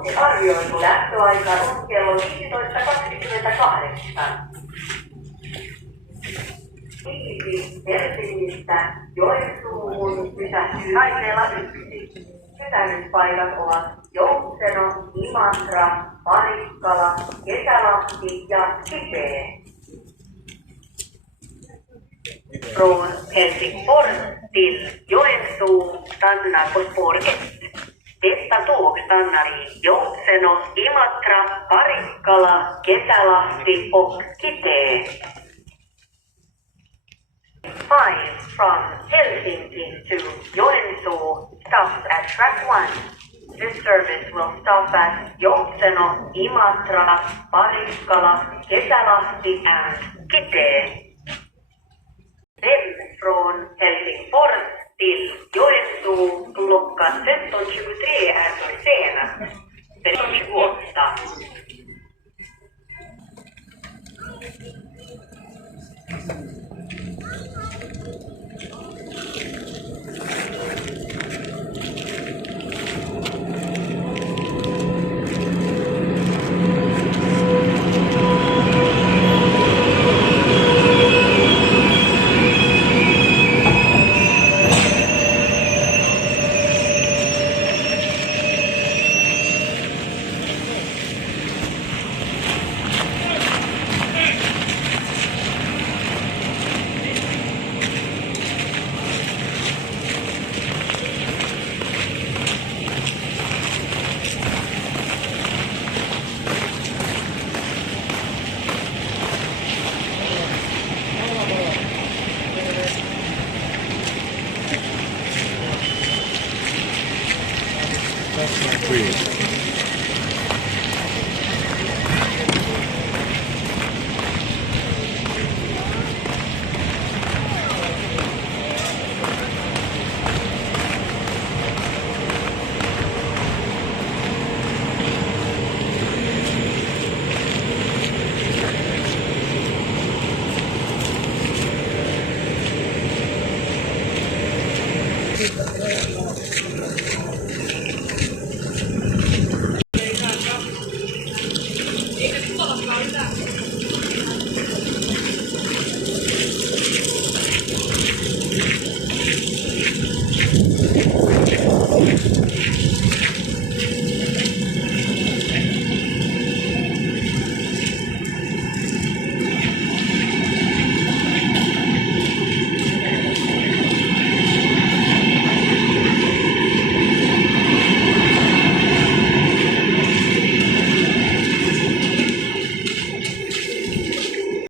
Vuoroksi arvioitu lähtöaika on kello 15.28. Viisi Helsingistä Joensuuhun pysähtyy raiteella 1. Pysähdyspaikat ovat Joutseno, Imatra, Parikkala, Kesälahti ja Kitee. Från Helsingborg till Joensuu stannar på spår 1. Detta tåg stannar i Joutseno, Imatra, Parikkala, Kesälahti och Kitee. 5 from Helsinki to Joensuu stops at track 1. This service will stop at Joutseno, Imatra, Parikkala, Kesälahti and Kitee. Then från Helsingborg till Joensuu klockan 15.23 är försenat.